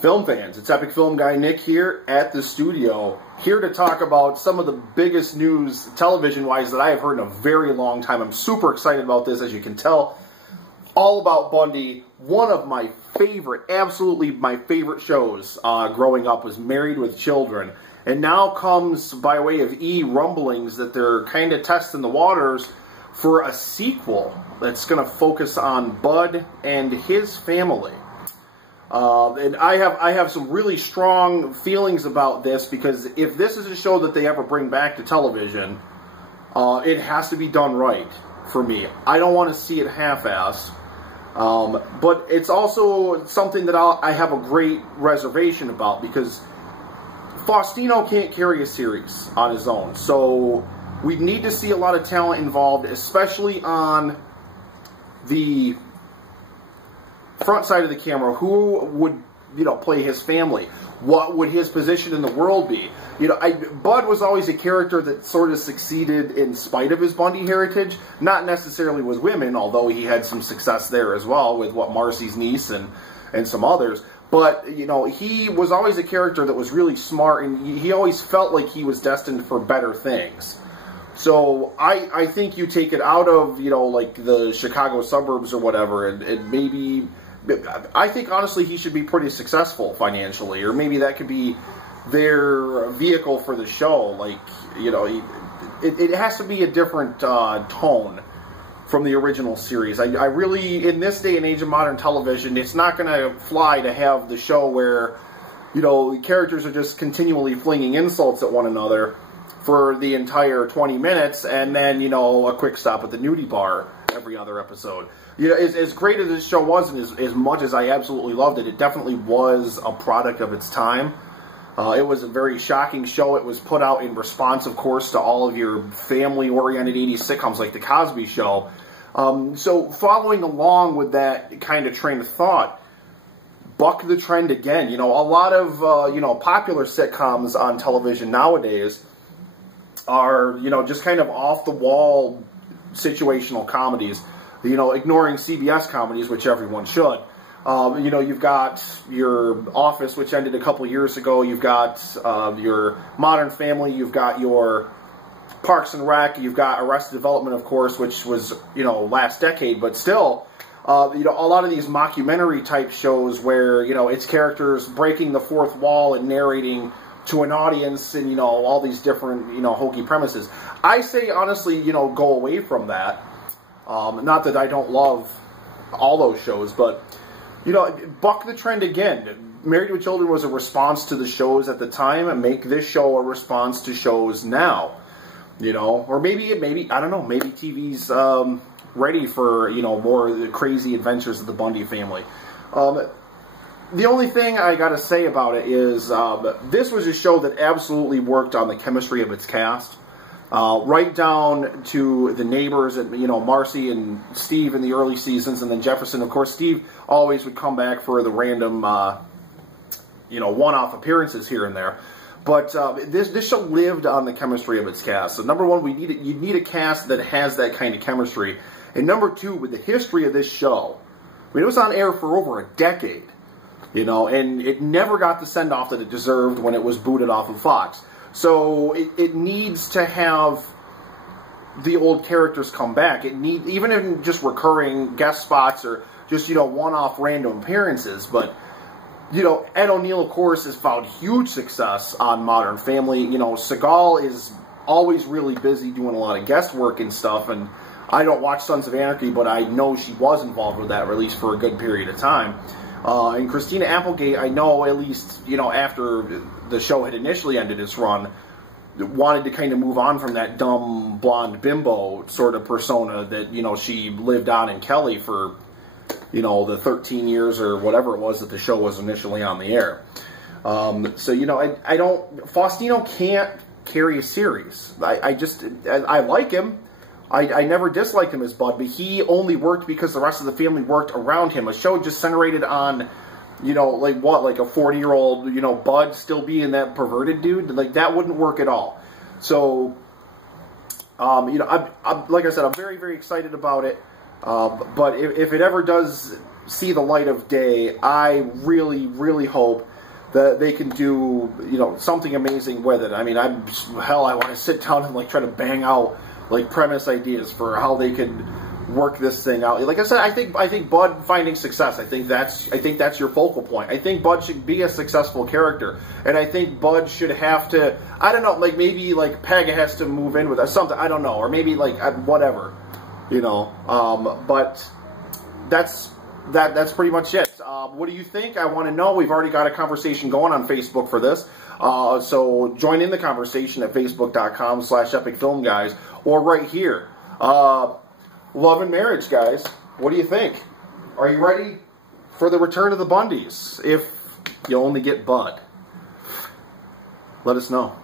Film fans, it's Epic Film Guy Nick here at the studio, here to talk about some of the biggest news television-wise that I have heard in a very long time. I'm super excited about this, as you can tell. All About Bundy, one of my favorite, absolutely my favorite shows growing up was Married with Children. And now comes, by way of rumblings, that they're kind of testing the waters for a sequel that's going to focus on Bud and his family. And I have some really strong feelings about this, because if this is a show that they ever bring back to television, it has to be done right for me. I don't want to see it half-assed. But it's also something that I have a great reservation about, because Faustino can't carry a series on his own. So we need to see a lot of talent involved, especially on the front side of the camera. Who would, play his family? What would his position in the world be? Bud was always a character that sort of succeeded in spite of his Bundy heritage, not necessarily with women, although he had some success there as well with Marcy's niece and some others. But, he was always a character that was really smart, and he always felt like he was destined for better things. So I think you take it out of, like the Chicago suburbs or whatever, and maybe, I think honestly he should be pretty successful financially, or maybe that could be their vehicle for the show. Like, it has to be a different tone from the original series. I really, in this day and age of modern television, it's not going to fly to have the show where, characters are just continually flinging insults at one another for the entire 20 minutes, and then, a quick stop at the nudie bar every other episode. As great as this show was, and as much as I absolutely loved it, it definitely was a product of its time. It was a very shocking show. It was put out in response, of course, to all of your family-oriented 80s sitcoms like The Cosby Show. So following along with that kind of train of thought, buck the trend again. A lot of, popular sitcoms on television nowadays are, just kind of off-the-wall situational comedies, ignoring CBS comedies, which everyone should. You've got your Office, which ended a couple years ago. You've got your Modern Family. You've got your Parks and Rec. You've got Arrested Development, of course, which was, last decade. But still, a lot of these mockumentary-type shows where, it's characters breaking the fourth wall and narrating to an audience and, all these different, hokey premises. I say, honestly, go away from that. Not that I don't love all those shows, but, buck the trend again. Married with Children was a response to the shows at the time, and make this show a response to shows now. Or maybe, I don't know, maybe TV's ready for, more of the crazy adventures of the Bundy family. The only thing I gotta say about it is, this was a show that absolutely worked on the chemistry of its cast. Right down to the neighbors, and Marcy and Steve in the early seasons, and then Jefferson. Of course, Steve always would come back for the random, one-off appearances here and there. But this show lived on the chemistry of its cast. So number one, you need a cast that has that kind of chemistry. And number two, with the history of this show, it was on air for over a decade, and it never got the send-off that it deserved when it was booted off of Fox. So it needs to have the old characters come back. It needs, even in just recurring guest spots or just, one-off random appearances. But, Ed O'Neill, of course, has found huge success on Modern Family. Seagal is always really busy doing a lot of guest work and stuff. And I don't watch Sons of Anarchy, but I know she was involved with that, or at least for a good period of time. And Christina Applegate, I know, at least, after the show had initially ended its run, wanted to kind of move on from that dumb, blonde bimbo sort of persona that, she lived on in Kelly for, the 13 years or whatever it was that the show was initially on the air. So, I don't, Faustino can't carry a series. I like him. I never disliked him as Bud, but he only worked because the rest of the family worked around him. A show just centered on, like what, like a 40-year-old, Bud still being that perverted dude? Like, that wouldn't work at all. So, like I said, I'm very, very excited about it. But if it ever does see the light of day, I really, really hope that they can do, you know, something amazing with it. I mean, I want to sit down and like try to bang out like premise ideas for how they could work this thing out. Like I said, I think Bud finding success. I think that's your focal point. I think Bud should be a successful character, and I think Bud should have to. I don't know, like maybe like Peg has to move in with us, something. I don't know, or maybe like whatever, you know. But that's pretty much it. What do you think? I want to know. We've already got a conversation going on Facebook for this. So join in the conversation at facebook.com/epicfilmguys or right here. Love and marriage, guys. What do you think? Are you ready for the return of the Bundys? If you only get Bud. Let us know.